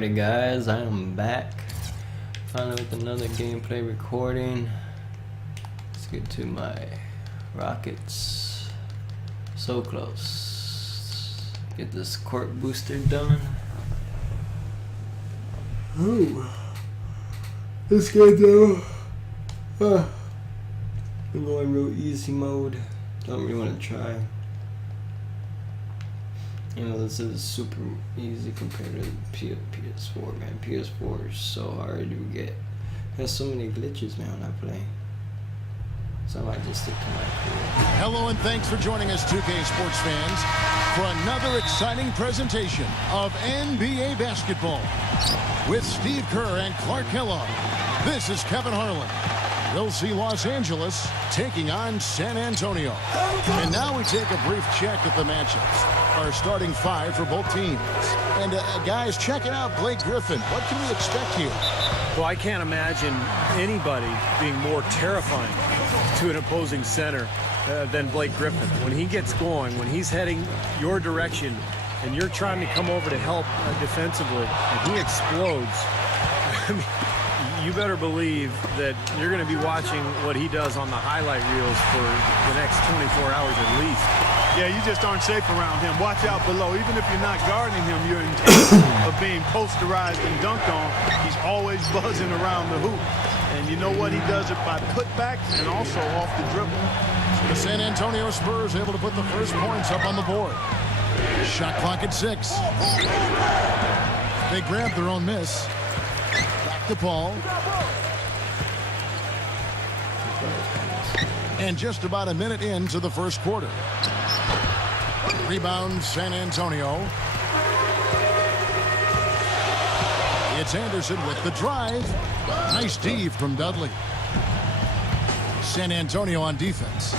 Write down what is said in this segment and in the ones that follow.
Alrighty guys, I am back finally with another gameplay recording. Let's get to my rockets. So close. Get this court booster done. Ooh. Let's get though. I'm going real easy mode. Don't really want to try. You know, this is super easy compared to PS4, man. PS4 is so hard to get. There's so many glitches, man, when I play. So I might just stick to my career. Hello and thanks for joining us, 2K sports fans, for another exciting presentation of NBA basketball. With Steve Kerr and Clark Kellogg, this is Kevin Harlan. We'll see Los Angeles taking on San Antonio. And now we take a brief check at the matchups. Our starting five for both teams. And guys, check it out, Blake Griffin. What can we expect here? Well, I can't imagine anybody being more terrifying to an opposing center than Blake Griffin. When he gets going, when he's heading your direction, and you're trying to come over to help defensively, and he explodes, I mean, you better believe that you're going to be watching what he does on the highlight reels for the next 24 hours at least. Yeah, you just aren't safe around him. Watch out below. Even if you're not guarding him, you're in danger of being posterized and dunked on. He's always buzzing around the hoop. And you know what? He does it by putbacks and also off the dribble. The San Antonio Spurs able to put the first points up on the board. Shot clock at 6. They grab their own miss. Back to Paul. And just about a minute into the first quarter. Rebound San Antonio. It's Anderson with the drive. Nice D from Dudley. San Antonio on defense.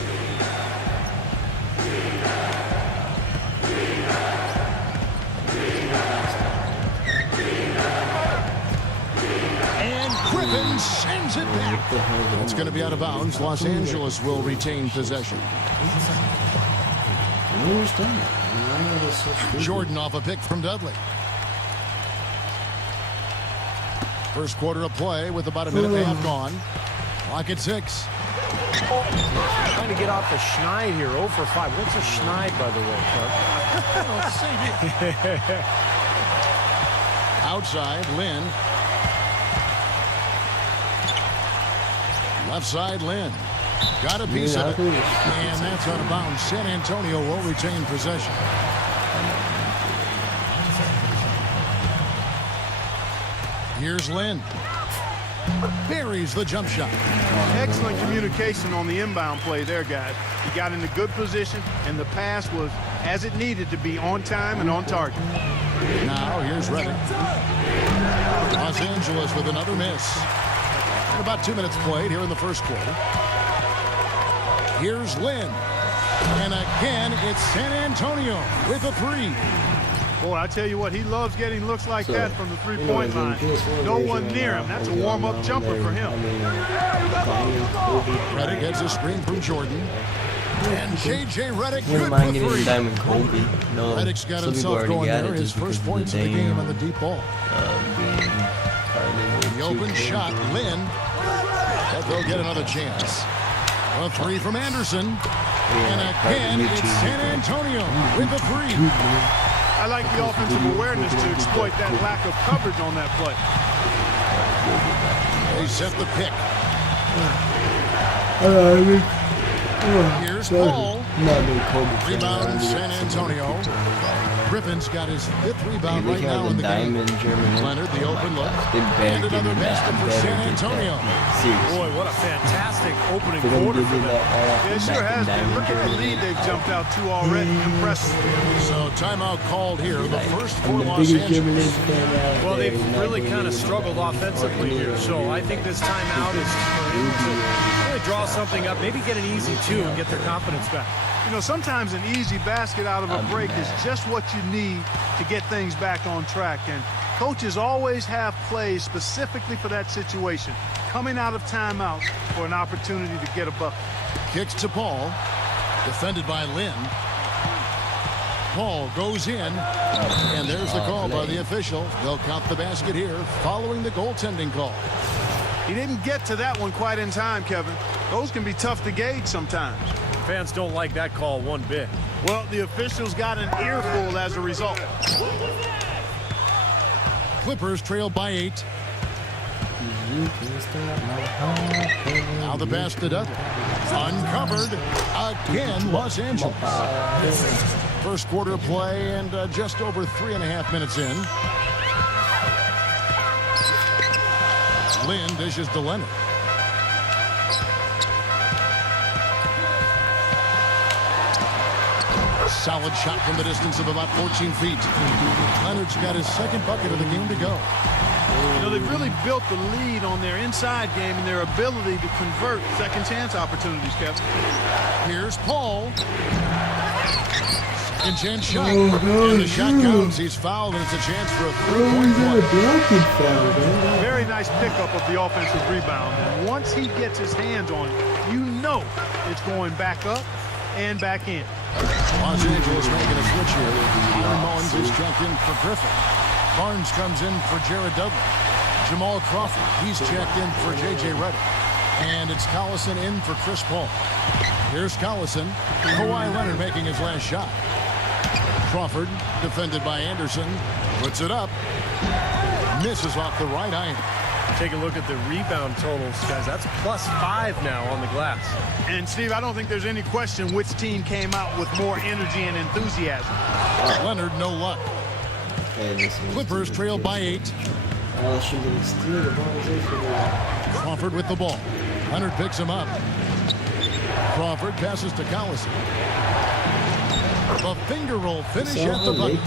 And Griffin sends it back. It's going to be out of bounds. Los Angeles will retain possession. Jordan off a pick from Dudley. First quarter of play with about a minute and a half gone. Clock at 6. Trying to get off the schneid here, 0 for 5. What's a schneid, by the way, Clark? Outside, Lynn. Left side, Lynn. Got a piece of it. And that's out of bounds. San Antonio will retain possession. Here's Lynn. Buries the jump shot. Excellent communication on the inbound play there, guys. He got in a good position, and the pass was as it needed to be, on time and on target. Now here's Redick. Los Angeles with another miss. And about 2 minutes played here in the first quarter. Here's Lynn. And again, it's San Antonio with a 3. Boy, I tell you what, he loves getting looks like that from the three-point line. No one near him. That's a warm-up jumper for him. Redick gets a screen from Jordan. And J.J. Redick good for 3. Redick's got himself going there. His first points of the game on the deep ball. The open shot, Lynn. But they'll get another chance. A 3 from Anderson. And again, it's San Antonio with a 3. I like the offensive awareness to exploit that lack of coverage on that play. They set the pick. Here's Paul. Rebound San Antonio. Griffin's got his 5th rebound right now in the game. Leonard, the open look. And another basket for San Antonio. Boy, what a fantastic opening quarter for them. Yeah, it sure has been. Look at the lead they've jumped out to already. Impressive. So timeout called here. The first for Los Angeles. Well, they've really kind of struggled offensively here. So I think this timeout is for him to really draw something up, maybe get an easy 2 and get their confidence back. You know, sometimes an easy basket out of a break is just what you need to get things back on track. And coaches always have plays specifically for that situation, coming out of timeout for an opportunity to get a bucket. Kicks to Paul. Defended by Lynn. Ball goes in, and there's the call by the official. They'll count the basket here following the goaltending call. He didn't get to that one quite in time, Kevin. Those can be tough to gauge sometimes. Fans don't like that call one bit. Well, the officials got an earful as a result. Clippers trail by 8. Now the pass to Dudley. Uncovered again, Los Angeles. First quarter of play and just over 3.5 minutes in. Lynn dishes to Leonard. Solid shot from the distance of about 14 feet. Leonard's got his second bucket of the game to go. You know, they've really built the lead on their inside game and their ability to convert second chance opportunities, Kevin. Here's Paul. Second chance shot. And the shot counts. He's fouled, and it's a chance for a three-point play. Very nice pickup of the offensive rebound. And once he gets his hands on it, you know it's going back up and back in. Los Angeles making a switch here. Aaron Mullins is checked in for Griffin. Barnes comes in for Jared Dudley. Jamal Crawford, he's checked in for J.J. Redick. And it's Collison in for Chris Paul. Here's Collison. Kawhi Leonard making his last shot. Crawford, defended by Anderson, puts it up. Misses off the right iron. Take a look at the rebound totals, guys. That's +5 now on the glass. And, Steve, I don't think there's any question which team came out with more energy and enthusiasm. Leonard, no luck. Clippers trail by 8. Crawford with the ball. Leonard picks him up. Crawford passes to Collison. The finger roll finish at the bucket.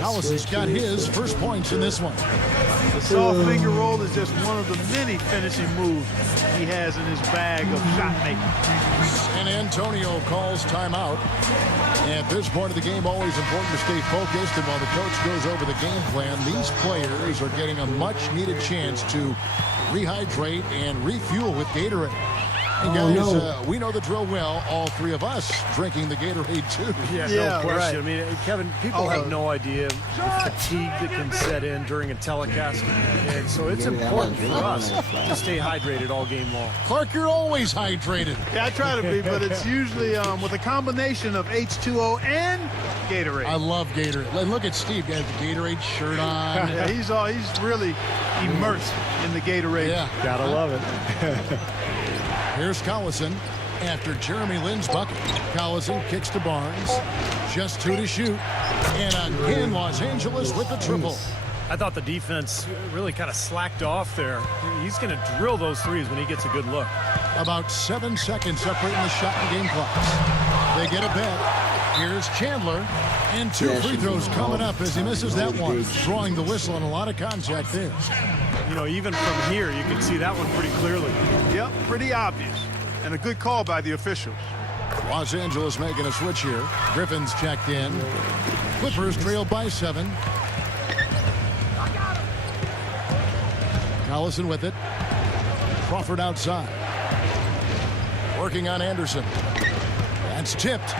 Collison's got his first points in this one. The soft finger roll is just one of the many finishing moves he has in his bag of shot making. San Antonio calls timeout. At this point of the game, always important to stay focused. And while the coach goes over the game plan, these players are getting a much-needed chance to rehydrate and refuel with Gatorade. And guys, we know the drill well, all three of us drinking the Gatorade too. Yeah, no question. I mean, Kevin, people have no idea the fatigue that can set in during a telecast. And so it's important for us to stay hydrated all game long. Clark, you're always hydrated. Yeah, I try to be, but it's usually with a combination of H2O and Gatorade. I love Gatorade. And look at Steve, got the Gatorade shirt on. Yeah, he's really immersed in the Gatorade. Yeah. Gotta love it. Here's Collison after Jeremy Lin's bucket. Collison kicks to Barnes. Just 2 to shoot. And again, Los Angeles with the triple. I thought the defense really kind of slacked off there. He's going to drill those threes when he gets a good look. About 7 seconds separating the shot and game clocks. They get a bet. Here's Chandler. And 2 free throws coming up as he misses that one. Drawing the whistle and a lot of contact there. You know, even from here, you can see that one pretty clearly. Yep, pretty obvious. And a good call by the officials. Los Angeles making a switch here. Griffin's checked in. Clippers trail by 7. Collison with it. Crawford outside. Working on Anderson. That's tipped.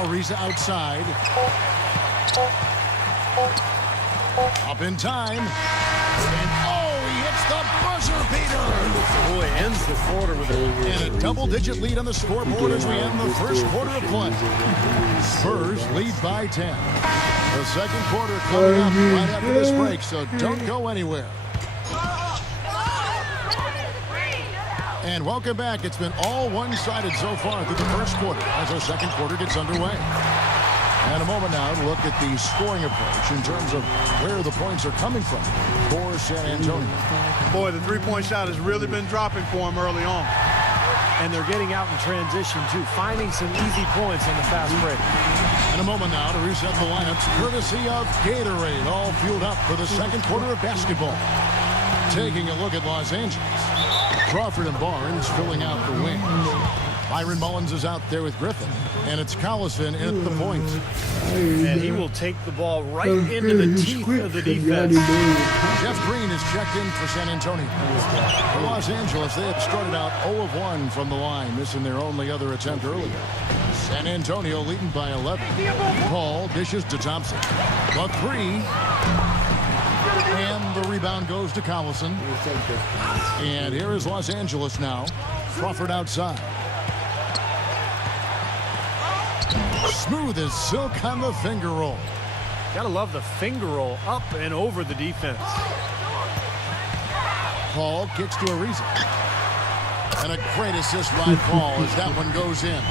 Ariza outside. Up in time. And he hits the buzzer beater. Boy, ends the quarter with And a double-digit lead on the scoreboard as we end the first quarter of play. Spurs lead by 10. The second quarter coming up right after this break, so don't go anywhere. And welcome back. It's been all one-sided so far through the first quarter as our second quarter gets underway. And a moment now to look at the scoring approach in terms of where the points are coming from for San Antonio. Boy, the three-point shot has really been dropping for him early on. And they're getting out in transition, too, finding some easy points on the fast break. And a moment now to reset the lineups, courtesy of Gatorade, all fueled up for the second quarter of basketball. Taking a look at Los Angeles. Crawford and Barnes filling out the wing. Byron Mullins is out there with Griffin, and it's Collison at the point. And he will take the ball right into the teeth of the defense. Jeff Green is checked in for San Antonio. For Los Angeles, they had started out 0 of 1 from the line, missing their only other attempt earlier. San Antonio leading by 11. Paul dishes to Thompson. The three. And the rebound goes to Collison. And here is Los Angeles now. Crawford outside. Smooth as silk on the finger roll. Gotta love the finger roll up and over the defense. Paul kicks to Ariza. And a great assist by Paul as that one goes in.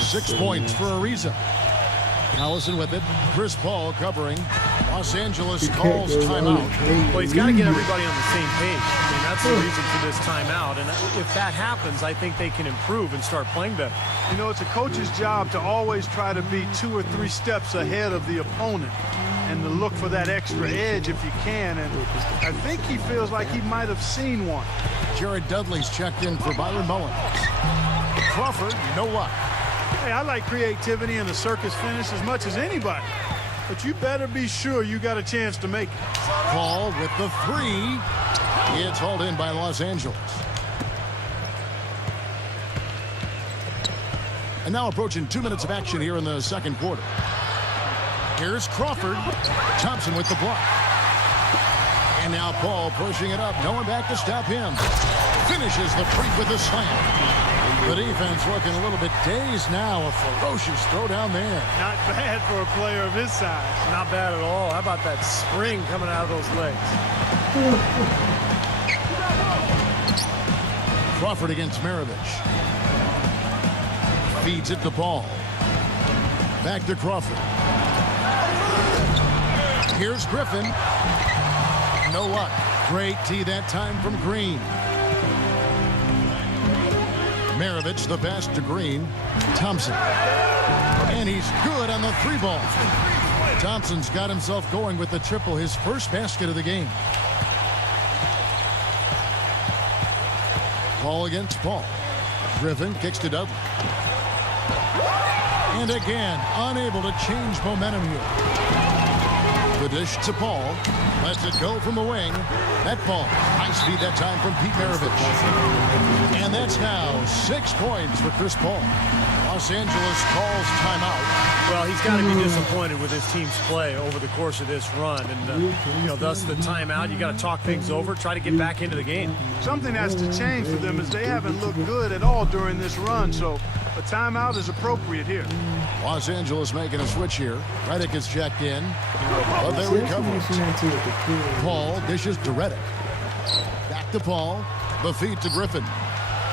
6 points for Ariza. Collison with it. Chris Paul covering. Los Angeles calls timeout. Well, he's got to get everybody on the same page. I mean, that's the reason for this timeout. And if that happens, I think they can improve and start playing better. You know, it's a coach's job to always try to be 2 or 3 steps ahead of the opponent and to look for that extra edge if you can. And I think he feels like he might have seen one. Jared Dudley's checked in for Byron Mullins. Crawford, no luck. Hey, I like creativity and a circus finish as much as anybody. But you better be sure you got a chance to make it. Paul with the three. It's hauled in by Los Angeles. And now approaching 2 minutes of action here in the second quarter. Here's Crawford. Thompson with the block. And now Paul pushing it up. No one back to stop him. Finishes the break with a slam. The defense looking a little bit dazed now. A ferocious throw down there. Not bad for a player of his size. Not bad at all. How about that spring coming out of those legs? Crawford against Maravich. Feeds it to Paul. Back to Crawford. Here's Griffin. No luck. Great tee that time from Green. Maravich the pass to Green. Thompson. And he's good on the 3-ball. Thompson's got himself going with the triple, his first basket of the game. Paul against Paul. Griffin kicks to Dudley. And again, unable to change momentum here. The dish to Paul. Lets it go from the wing. That ball. High speed that time from Pete Maravich. And that's now 6 points for Chris Paul. Los Angeles calls timeout. Well, he's got to be disappointed with his team's play over the course of this run. And, thus the timeout. You got to talk things over, try to get back into the game. Something has to change for them as they haven't looked good at all during this run. So a timeout is appropriate here. Los Angeles making a switch here. Reddick is checked in. But they recover. Paul dishes to Reddick. Back to Paul. The feed to Griffin.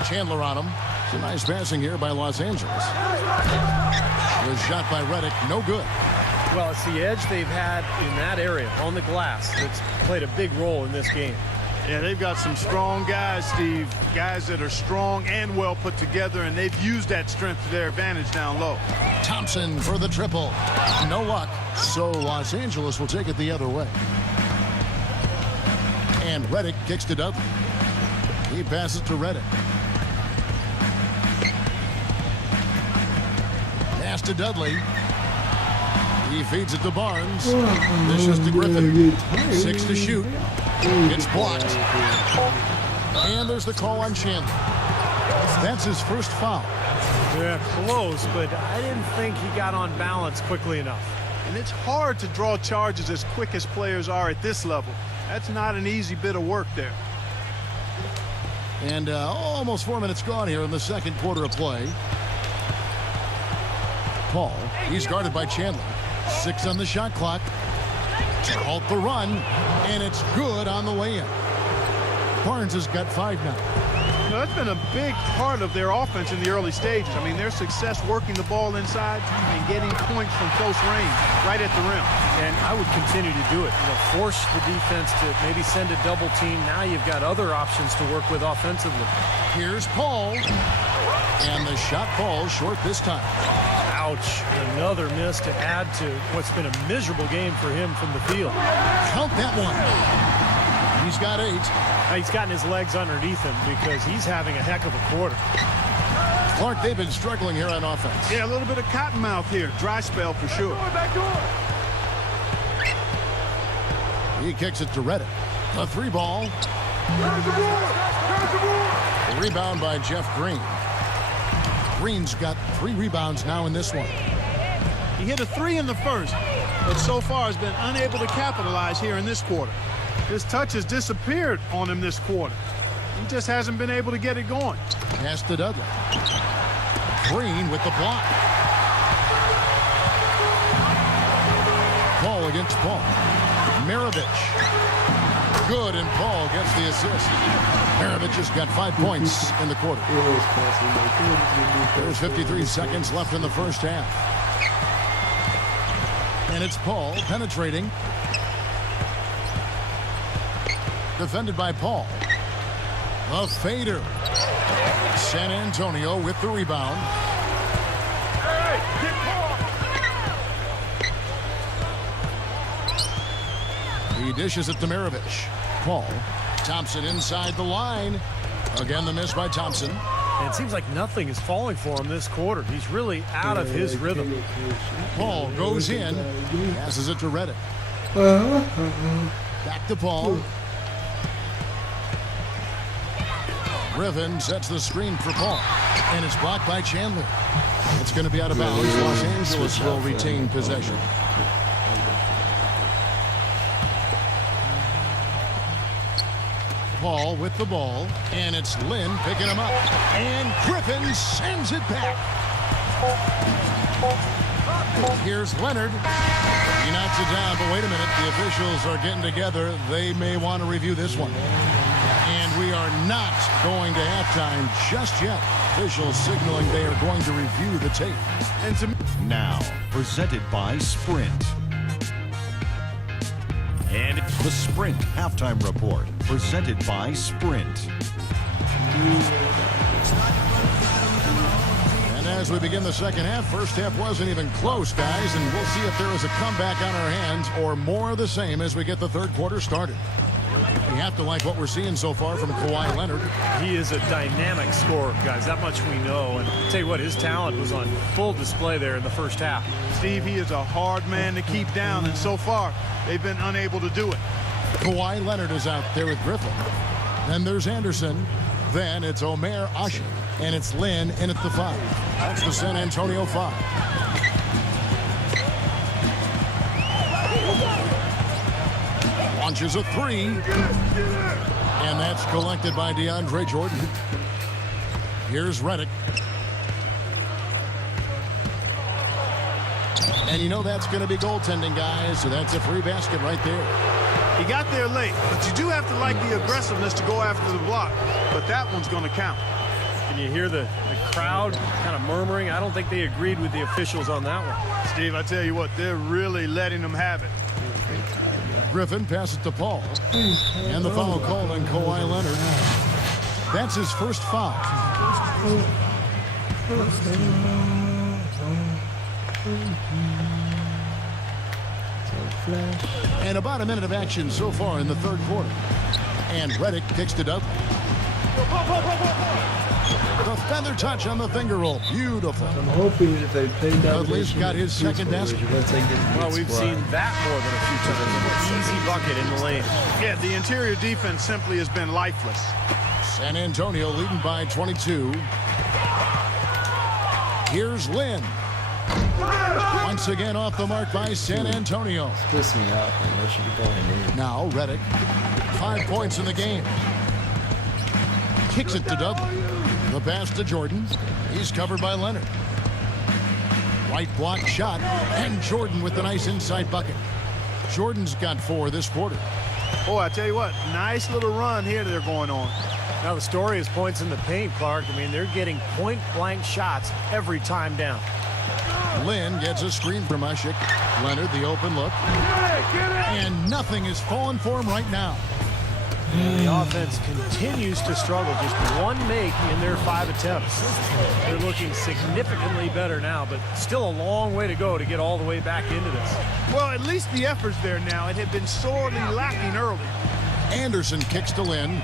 Chandler on him. It's a nice passing here by Los Angeles. The shot by Reddick, no good. Well, it's the edge they've had in that area on the glass that's played a big role in this game. Yeah, they've got some strong guys, Steve. Guys that are strong and well put together, and they've used that strength to their advantage down low. Thompson for the triple. No luck. So Los Angeles will take it the other way. And Reddick kicks to Dudley. He passes to Reddick. Pass to Dudley. He feeds it to Barnes. Dishes to Griffin. 6 to shoot. It's blocked. And there's the call on Chandler. That's his first foul. Yeah, close, but I didn't think he got on balance quickly enough. And it's hard to draw charges as quick as players are at this level. That's not an easy bit of work there. And almost 4 minutes gone here in the second quarter of play. Paul, he's guarded by Chandler. 6 on the shot clock. To halt the run, and it's good on the way in. Barnes has got 5 now. You know, that's been a big part of their offense in the early stages. I mean, their success working the ball inside and getting points from close range, right at the rim. And I would continue to do it. Force the defense to maybe send a double team. Now you've got other options to work with offensively. Here's Paul, and the shot falls short this time. Ouch. Another miss to add to what's been a miserable game for him from the field. Count that one. He's got 8. He's gotten his legs underneath him because he's having a heck of a quarter. Clark, they've been struggling here on offense. Yeah, a little bit of cottonmouth here. Dry spell for sure. He kicks it to Reddick. A 3-ball. Rebound by Jeff Green. Green's got 3 rebounds now in this one. He hit a 3 in the first, but so far has been unable to capitalize here in this quarter. His touch has disappeared on him this quarter. He just hasn't been able to get it going. Pass to Dudley. Green with the block. Paul against Paul. Maravich. Good, and Paul gets the assist. Maravich has got 5 points in the quarter. There's 53 seconds left in the first half. And it's Paul penetrating. Defended by Paul. A fader. San Antonio with the rebound. He dishes it to Maravich. Paul. Thompson inside the line. Again, the miss by Thompson. And it seems like nothing is falling for him this quarter. He's really out of his rhythm. Paul goes in. Passes it to Reddick. Back to Paul. Griffin sets the screen for Paul. And it's blocked by Chandler. It's going to be out of bounds. Los Angeles will retain possession. Paul with the ball, and it's Lynn picking him up, and Griffin sends it back. Here's Leonard. He knocks it down, but wait a minute, the officials are getting together. They may want to review this one. And we are not going to halftime just yet. Officials signaling they are going to review the tape. And Now, presented by Sprint. And the Sprint Halftime Report, presented by Sprint. And as we begin the second half, first half wasn't even close, guys, and we'll see if there is a comeback on our hands or more of the same as we get the third quarter started. You have to like what we're seeing so far from Kawhi Leonard. He is a dynamic scorer, guys. That much we know. And I'll tell you what, his talent was on full display there in the first half. Steve, he is a hard man to keep down, and so far, they've been unable to do it. Kawhi Leonard is out there with Griffin. Then there's Anderson. Then it's Omer Ashe. And it's Lynn in at the 5. That's the San Antonio 5. Launches a 3. And that's collected by DeAndre Jordan. Here's Reddick. And you know that's going to be goaltending, guys. So that's a free basket right there. He got there late, but you do have to like the aggressiveness to go after the block. But that one's going to count. Can you hear the crowd kind of murmuring? I don't think they agreed with the officials on that one. Steve, I tell you what, they're really letting them have it. Griffin passes it to Paul. And the foul called on Kawhi Leonard. That's his first foul. And about a minute of action so far in the third quarter. And Reddick kicks to Dudley. The feather touch on the finger roll. Beautiful. I'm hoping if they play Dudley's got his second basket. Well, we've seen that more than a few times. An easy bucket in the lane. Yeah, the interior defense simply has been lifeless. San Antonio leading by 22. Here's Lynn. Once again off the mark by San Antonio. It's pissing me off, man. They should be going in. Now Reddick. 5 points in the game. Kicks it to Dudley. The pass to Jordan. He's covered by Leonard. Right block shot. And Jordan with the nice inside bucket. Jordan's got 4 this quarter. Boy, I tell you what, nice little run here they're going on. Now the story is points in the paint, Clark. I mean, they're getting point-blank shots every time down. Lynn gets a screen from Ushik. Leonard, the open look. And nothing is falling for him right now. And the offense continues to struggle. Just 1 make in their 5 attempts. They're looking significantly better now, but still a long way to go to get all the way back into this. Well, at least the effort's there now. It had been sorely lacking early. Anderson kicks to Lynn.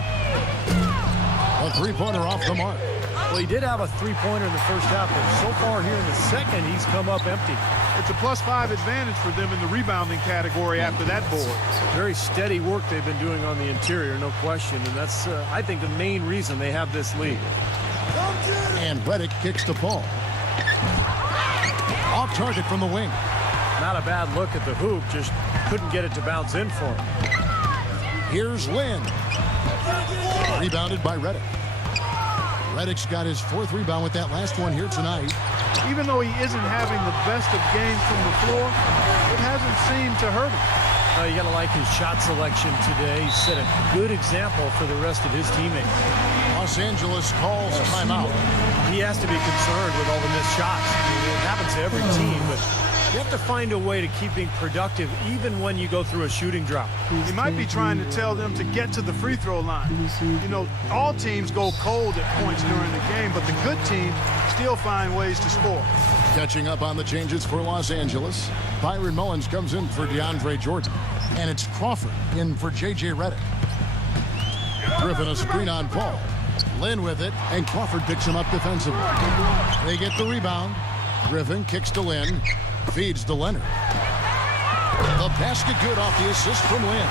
A 3-pointer off the mark. Well, he did have a three-pointer in the first half, but so far here in the second, he's come up empty. It's a +5 advantage for them in the rebounding category after that board. Very steady work they've been doing on the interior, no question. And that's, I think, the main reason they have this lead. And Reddick kicks to Paul. Off target from the wing. Not a bad look at the hoop, just couldn't get it to bounce in for him. Here's Lynn. Rebounded by Reddick. Reddick's got his 4th rebound with that last one here tonight. Even though he isn't having the best of games from the floor, it hasn't seemed to hurt him. You got to like his shot selection today. He set a good example for the rest of his teammates. Los Angeles calls timeout. He has to be concerned with all the missed shots. I mean, it happens to every team, but you have to find a way to keep being productive even when you go through a shooting drought. He might be trying to tell them to get to the free throw line. You know, all teams go cold at points during the game, but the good teams still find ways to score. Catching up on the changes for Los Angeles, Byron Mullins comes in for DeAndre Jordan, and it's Crawford in for J.J. Reddick. Griffin a screen on Paul. Lynn with it, and Crawford picks him up defensively. They get the rebound. Griffin kicks to Lynn, feeds to Leonard. The basket good off the assist from Lynn.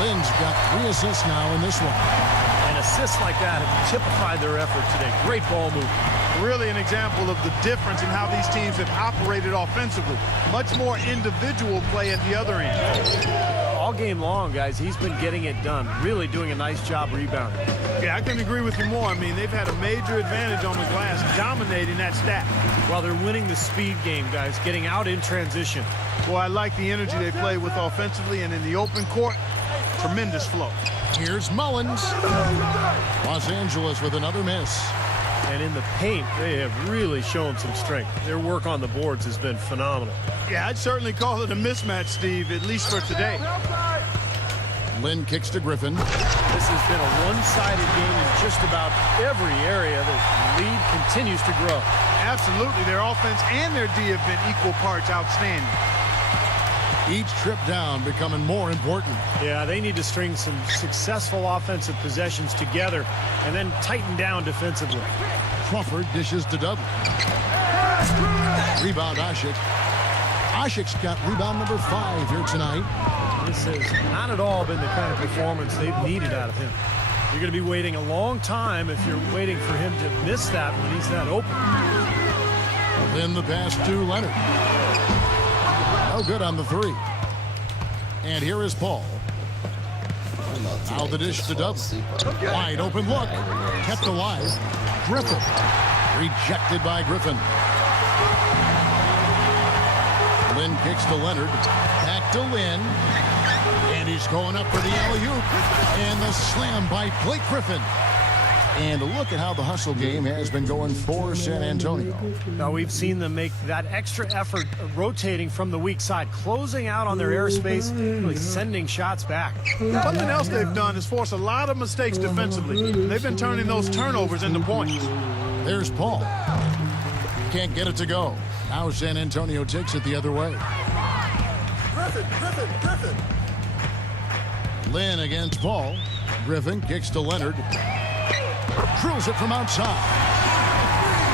Lynn's got 3 assists now in this one. And assists like that have typified their effort today. Great ball movement. Really an example of the difference in how these teams have operated offensively. Much more individual play at the other end. All game long, guys, he's been getting it done. Really doing a nice job rebounding. Yeah, I couldn't agree with you more. I mean, they've had a major advantage on the glass, dominating that stack. Well, they're winning the speed game, guys, getting out in transition. Boy, I like the energy they play with offensively, and in the open court, tremendous flow. Here's Mullins. Los Angeles with another miss. And in the paint, they have really shown some strength. Their work on the boards has been phenomenal. Yeah, I'd certainly call it a mismatch, Steve, at least for today. Lynn kicks to Griffin. This has been a one-sided game in just about every area. The lead continues to grow. Absolutely. Their offense and their D have been equal parts outstanding. Each trip down becoming more important. Yeah, they need to string some successful offensive possessions together and then tighten down defensively. Crawford dishes to Dudley. Rebound Ashik. Ashik's got rebound number 5 here tonight. This has not at all been the kind of performance they've needed out of him. You're going to be waiting a long time if you're waiting for him to miss that when he's that open. Then the pass to Leonard. No good on the 3. And here is Paul. Now the dish to Dudley. Wide open look. Kept alive. Griffin. Rejected by Griffin. Lynn kicks to Leonard. Back to Lynn. And he's going up for the alley-oop. And the slam by Blake Griffin. And look at how the hustle game has been going for San Antonio. Now we've seen them make that extra effort rotating from the weak side, closing out on their airspace, really sending shots back. Something else they've done is force a lot of mistakes defensively. They've been turning those turnovers into points. There's Paul. Can't get it to go. Now San Antonio takes it the other way. Griffin. Lynn against Paul. Griffin kicks to Leonard. Drills it from outside.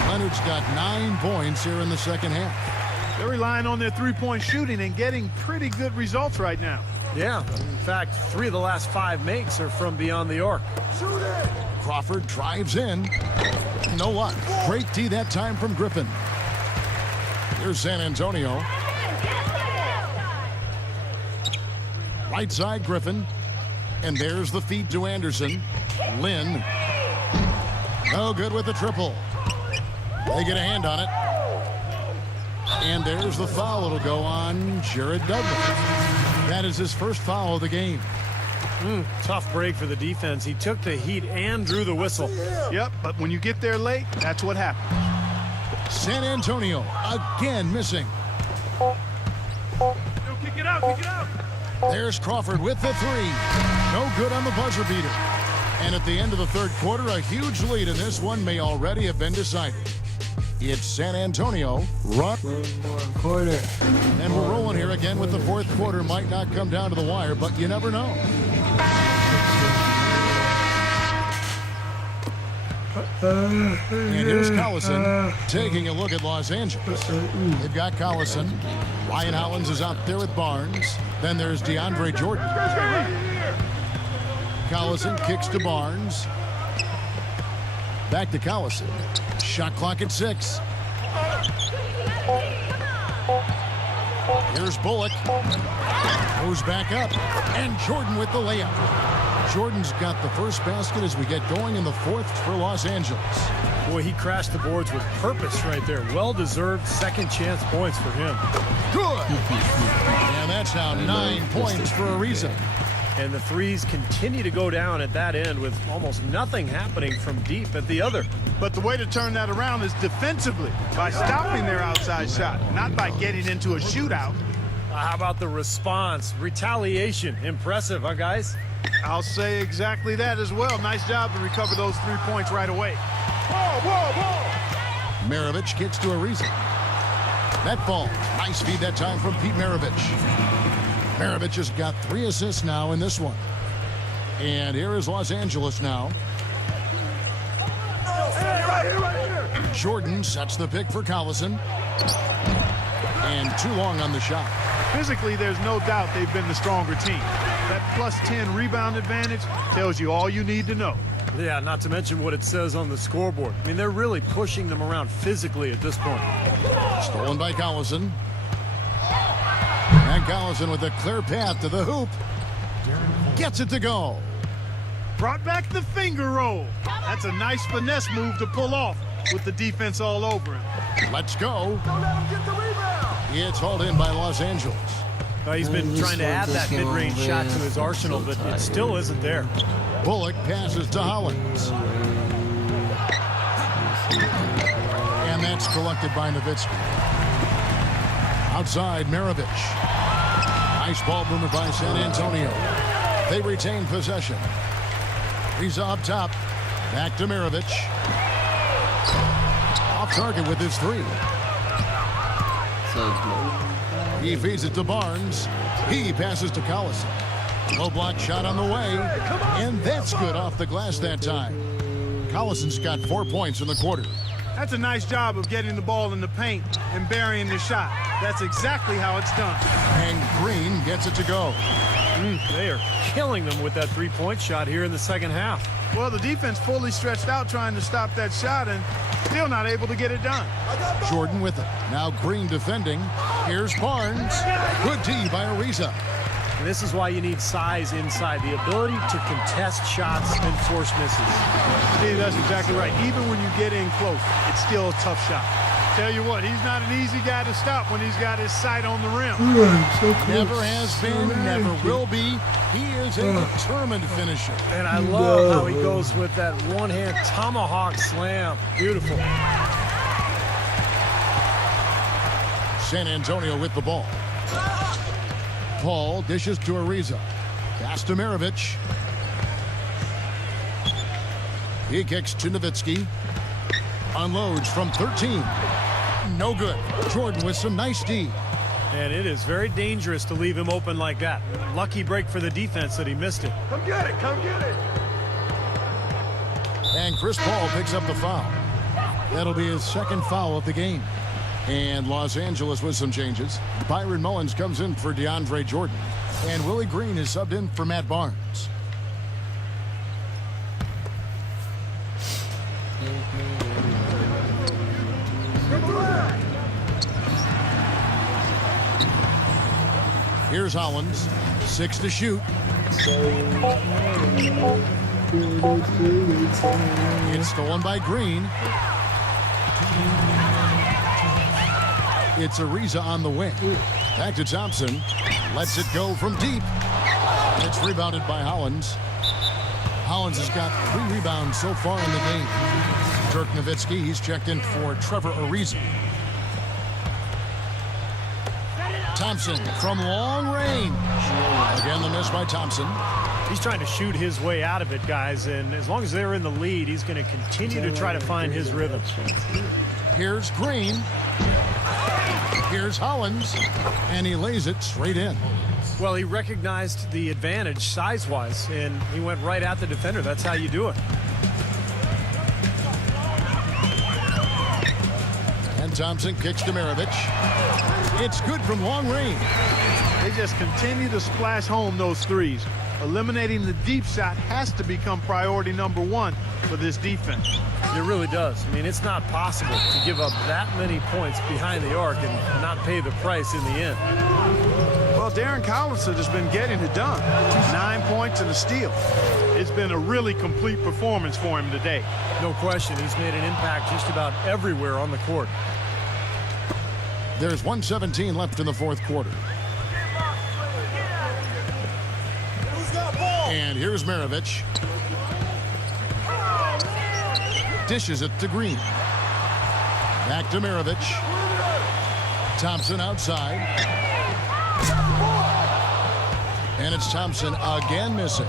Leonard's got 9 points here in the second half. They're relying on their three-point shooting and getting pretty good results right now. Yeah, in fact, 3 of the last 5 makes are from beyond the arc. Crawford drives in. No luck. Great D that time from Griffin. Here's San Antonio. Right side, Griffin. And there's the feed to Anderson. Lynn. No good with the triple. They get a hand on it. And there's the foul. It'll go on Jared Dudley. That is his first foul of the game. Tough break for the defense. He took the heat and drew the whistle. Yep, but when you get there late, that's what happens. San Antonio again missing. Kick it out. There's Crawford with the 3. No good on the buzzer beater. And at the end of the third quarter, a huge lead in this one may already have been decided. It's San Antonio. Run. One more quarter. And we're rolling here again with the fourth quarter. Might not come down to the wire, but you never know. And here's Collison taking a look at Los Angeles. They've got Collison. Ryan Hollins is out there with Barnes. Then there's DeAndre Jordan. Collison kicks to Barnes. Back to Collison. Shot clock at 6. Here's Bullock. Goes back up. And Jordan with the layup. Jordan's got the first basket as we get going in the 4th for Los Angeles. Boy, he crashed the boards with purpose right there. Well-deserved second chance points for him. Good. And that's now 9 points for Ariza. And the threes continue to go down at that end with almost nothing happening from deep at the other. But the way to turn that around is defensively, by stopping their outside shot, not by getting into a shootout. How about the response? Retaliation. Impressive, huh, guys? I'll say exactly that as well. Nice job to recover those 3 points right away. Maravich kicks to Ariza. That ball. Nice feed that time from Pete Maravich. Maravich has got 3 assists now in this one. And here is Los Angeles now. Jordan sets the pick for Collison. And too long on the shot. Physically, there's no doubt they've been the stronger team. That plus 10 rebound advantage tells you all you need to know. Yeah, not to mention what it says on the scoreboard. I mean, they're really pushing them around physically at this point. Stolen by Collison. And Collison with a clear path to the hoop. Gets it to go. Brought back the finger roll. That's a nice finesse move to pull off with the defense all over him. Let's go. It's hauled in by Los Angeles. He's been trying to add that mid-range shot to his arsenal, but it still isn't there. Bullock passes to Hollins. And that's collected by Nowitzki. Outside, Maravich. Nice ball movement by San Antonio. They retain possession. He's up top. Back to Maravich. Off target with his 3. He feeds it to Barnes. He passes to Collison. Low block shot on the way. And that's good off the glass that time. Collison's got 4 points in the quarter. That's a nice job of getting the ball in the paint and burying the shot. That's exactly how it's done. And Green gets it to go. They are killing them with that 3-point shot here in the second half. Well, the defense fully stretched out trying to stop that shot and still not able to get it done. Jordan with it. Now Green defending. Here's Barnes. Good D by Ariza. And this is why you need size inside, the ability to contest shots and force misses. Steve, that's exactly right. Even when you get in close, it's still a tough shot. Tell you what, he's not an easy guy to stop when he's got his sight on the rim. Never has been, never will be. He is a determined finisher. And I love how he goes with that one-hand tomahawk slam. Beautiful. San Antonio with the ball. Paul dishes to Ariza. Pass to Maravich. He kicks to Nowitzki. Unloads from 13. No good. Jordan with some nice D. And it is very dangerous to leave him open like that. Lucky break for the defense that he missed it. Come get it, come get it. And Chris Paul picks up the foul. That'll be his second foul of the game. And Los Angeles with some changes. Byron Mullins comes in for DeAndre Jordan. And Willie Green is subbed in for Matt Barnes. Here's Hollins. 6 to shoot. It's stolen by Green. It's Ariza on the wing. Back to Thompson. Lets it go from deep. It's rebounded by Hollins. Hollins has got 3 rebounds so far in the game. Dirk Nowitzki, he's checked in for Trevor Ariza. Thompson from long range. Again, the miss by Thompson. He's trying to shoot his way out of it, guys, and as long as they're in the lead, he's going to continue to try to find his rhythm. Here's Green. Here's Hollins, and he lays it straight in. Well, he recognized the advantage size-wise, and he went right at the defender. That's how you do it. Thompson kicks to Maravich. It's good from long range. They just continue to splash home those threes. Eliminating the deep shot has to become priority number one for this defense. It really does. I mean, it's not possible to give up that many points behind the arc and not pay the price in the end. Well, Darren Collison has been getting it done. 9 points and a steal. It's been a really complete performance for him today. No question, he's made an impact just about everywhere on the court. There's 1:17 left in the fourth quarter. And here's Maravich. Dishes it to Green. Back to Maravich. Thompson outside. And it's Thompson again missing.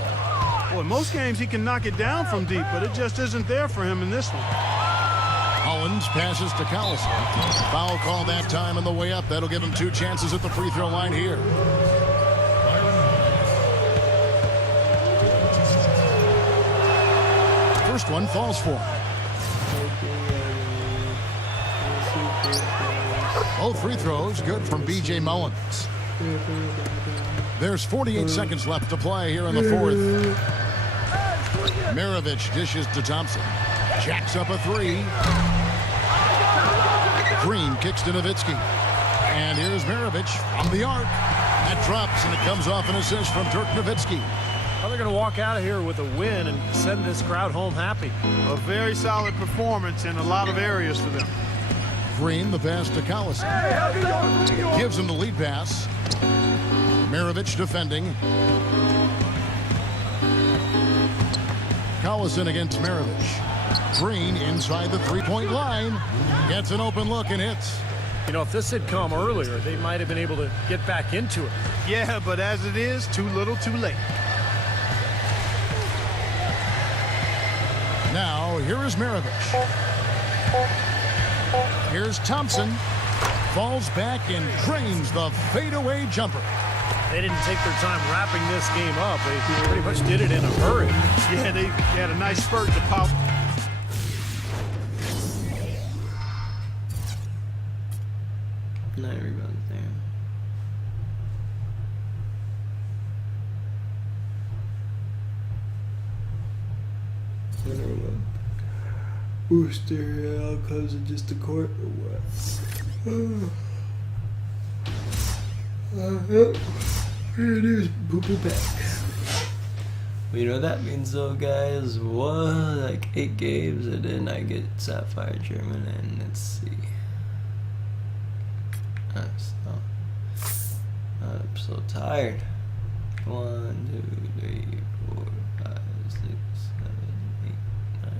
Well, in most games he can knock it down from deep, but it just isn't there for him in this one. Hollins passes to Collison. Foul call that time on the way up. That'll give him 2 chances at the free throw line here. First one falls for him. Both free throws good from B.J. Mullins. There's 48 seconds left to play here in the fourth. Maravich dishes to Thompson. Jacks up a 3. Green kicks to Nowitzki. And here's Maravich from the arc. That drops, and it comes off an assist from Dirk Nowitzki. Well, they're going to walk out of here with a win and send this crowd home happy. A very solid performance in a lot of areas for them. Green, the pass to Collison. Gives him the lead pass. Maravich defending. Collison against Maravich. Green inside the three-point line. Gets an open look and hits. You know, if this had come earlier, they might have been able to get back into it. Yeah, but as it is, too little, too late. Now, here is Maravich. Here's Thompson. Falls back and drains the fadeaway jumper. They didn't take their time wrapping this game up. They pretty much did it in a hurry. Yeah, they had a nice spurt to pop. Not rebounds there. Booster outcomes of just the court or what? Here it is, Boo back. Well, you know what that means though, guys? What? Like 8 games and then I get Sapphire German and let's see. I'm so tired. 1, 2, 3, 4, 5, 6, 7, 8, 9,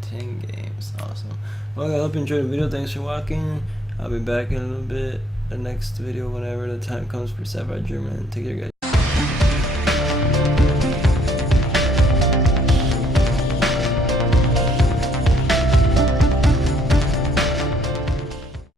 10 games. Awesome. Well, I hope you enjoyed the video. Thanks for watching. I'll be back in a little bit. The next video, whenever the time comes for Sapphire German. Take care, guys.